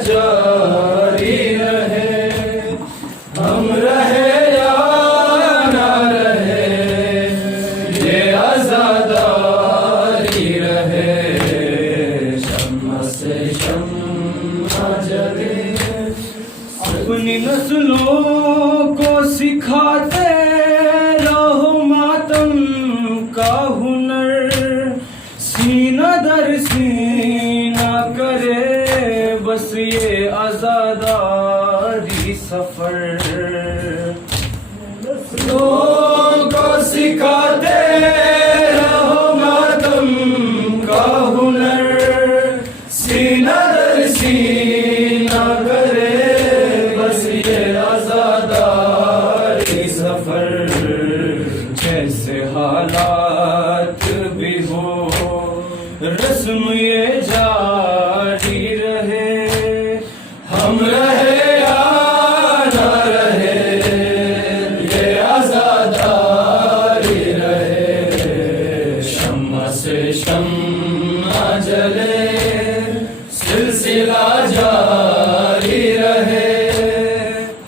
जारी रहे, हम रहे या ना रहे, ये आजादारी रहे, शम्मा से शम्मा जले। अपनी नस्लों को सिखाते रहो मातम का हुनर, सीना दर सीना करे बस ये आजादारी सफर। लोगों को सिखाते रहो मातम का हुनर, सीना दर सीना करे बस ये आजादारी सफर। जैसे हालात भी हो रस्म ये जारी रहे, हम रहे या ना रहे, ये आजादारी रहे, शम्मा से शम्मा जले, सिलसिला जारी रहे,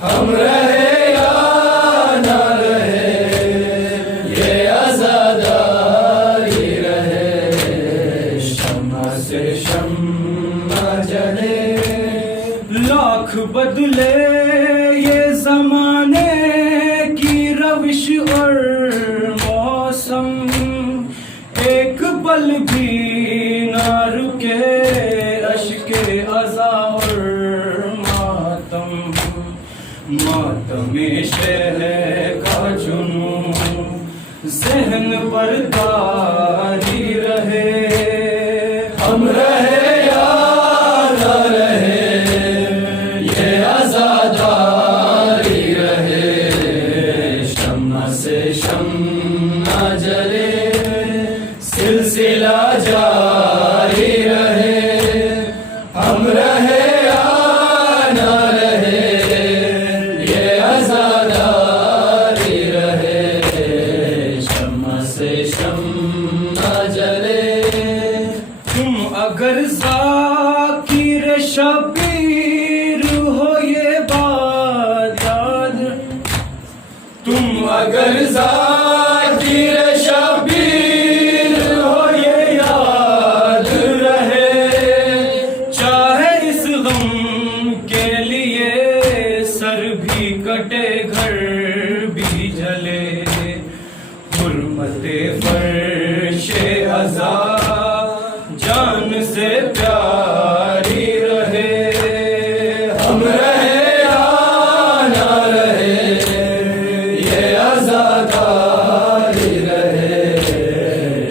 हम रहे या ना रहे, ये आजादारी रहे, शम्मा से शम्मा जले। लाख बदले ये जमाने की रविश और मौसम, एक पल भी ना रुके अश्के अज़ा और मातम। मातमे शहर का जुनून ज़हन पर तारी रहे, हम रहे या ना रहे, ये आजादारी रहे, शम्मा से शम्मा जले, सिलसिला जारी रहे, हम रहे या ना रहे, ये आजादारी रहे, शम्मा से शम्मा जले। तुम अगर ज़ाकिर शबीर हो ये बात याद, तुम अगर ज़ाकिर शबीर हो ये याद रहे, चाहे इस गम के लिए सर भी कटे घर भी जले, हुर्मते फर्शे अज़ा जान से प्यारी रहे, हम रहे या ना रहे, ये आजादारी रहे,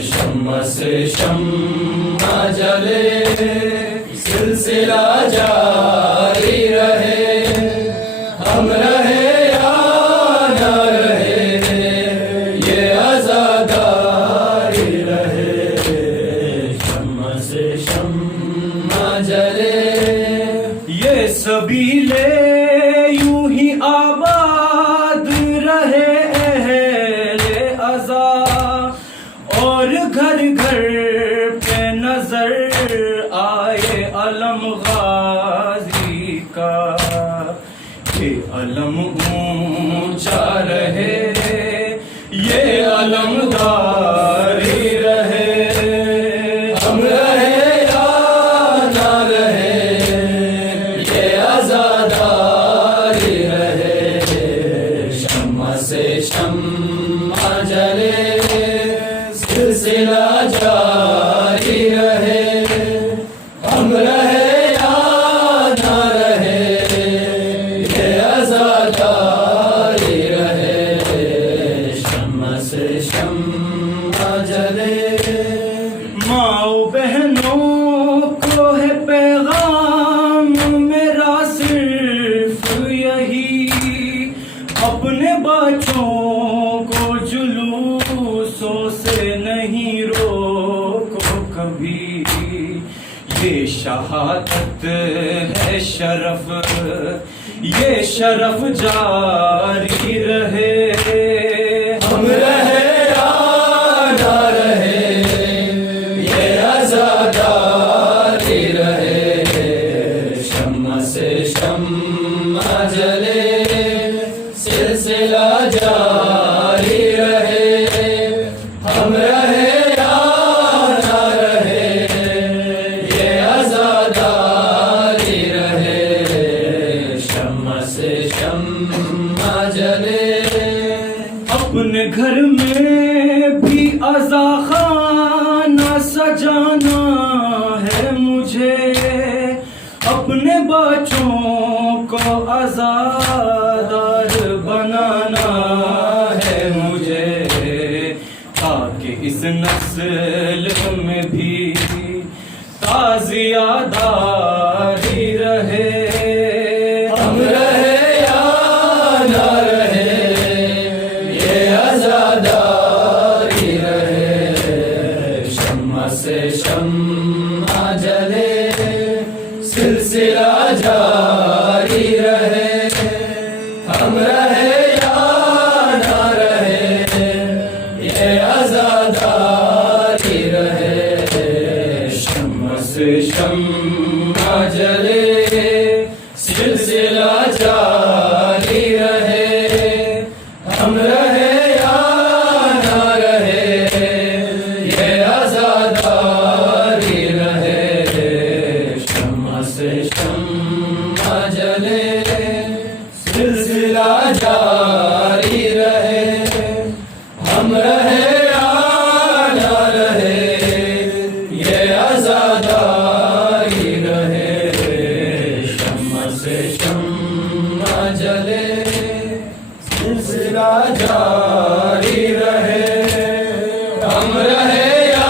शम्मा से शम्मा जले, सिलसिला जारी रहे, हम रहे या ना रहे, ये आजादारी रहे, शम्मा से शम्मा जले। ये सबीले यूं ही आबाद रहे अहले अज़ा, और घर घर पे नजर आए अलम गाजी का, ये अलम ऊंचा रहे, ये अलमदारी रहे, हम रहे या ना रहे, ये आजादारी रहे, शम्मा से शम्मा जले, सिलसिला जारी रहे, हम रहे या ना रहे, ये आजादारी रहे, शम्मा से शम्मा जले। माओ बहनों को है पैगाम मेरा सिर्फ यही, अपने बच्चों को जुलूसों से नहीं रोको कभी, ये शहादत है शरफ, ये शरफ जारी रहे, हम रहे या ना रहे, ये आजादारी रहे, शम्मा शम्मा से शम्मा जले सिलसिला जारी रहे हम रहे या ना रहे ये आजादारी रहे शम्मा से शम्मा जले अपने घर में भी अज़ा खाना सजाना है मुझे अपने बच्चों को आज़ादार बनाना है मुझे ताकि इस नस्ल में भी ताज़ियादारी रहे हम रहे या ना रहे ये आजादारी रहे शम्मा से शम्मा जले सिलसिला जारी रहे हम रहे या ना रहे ये आजादारी रहे शम्मा से शम्मा जले सिलसिला जारी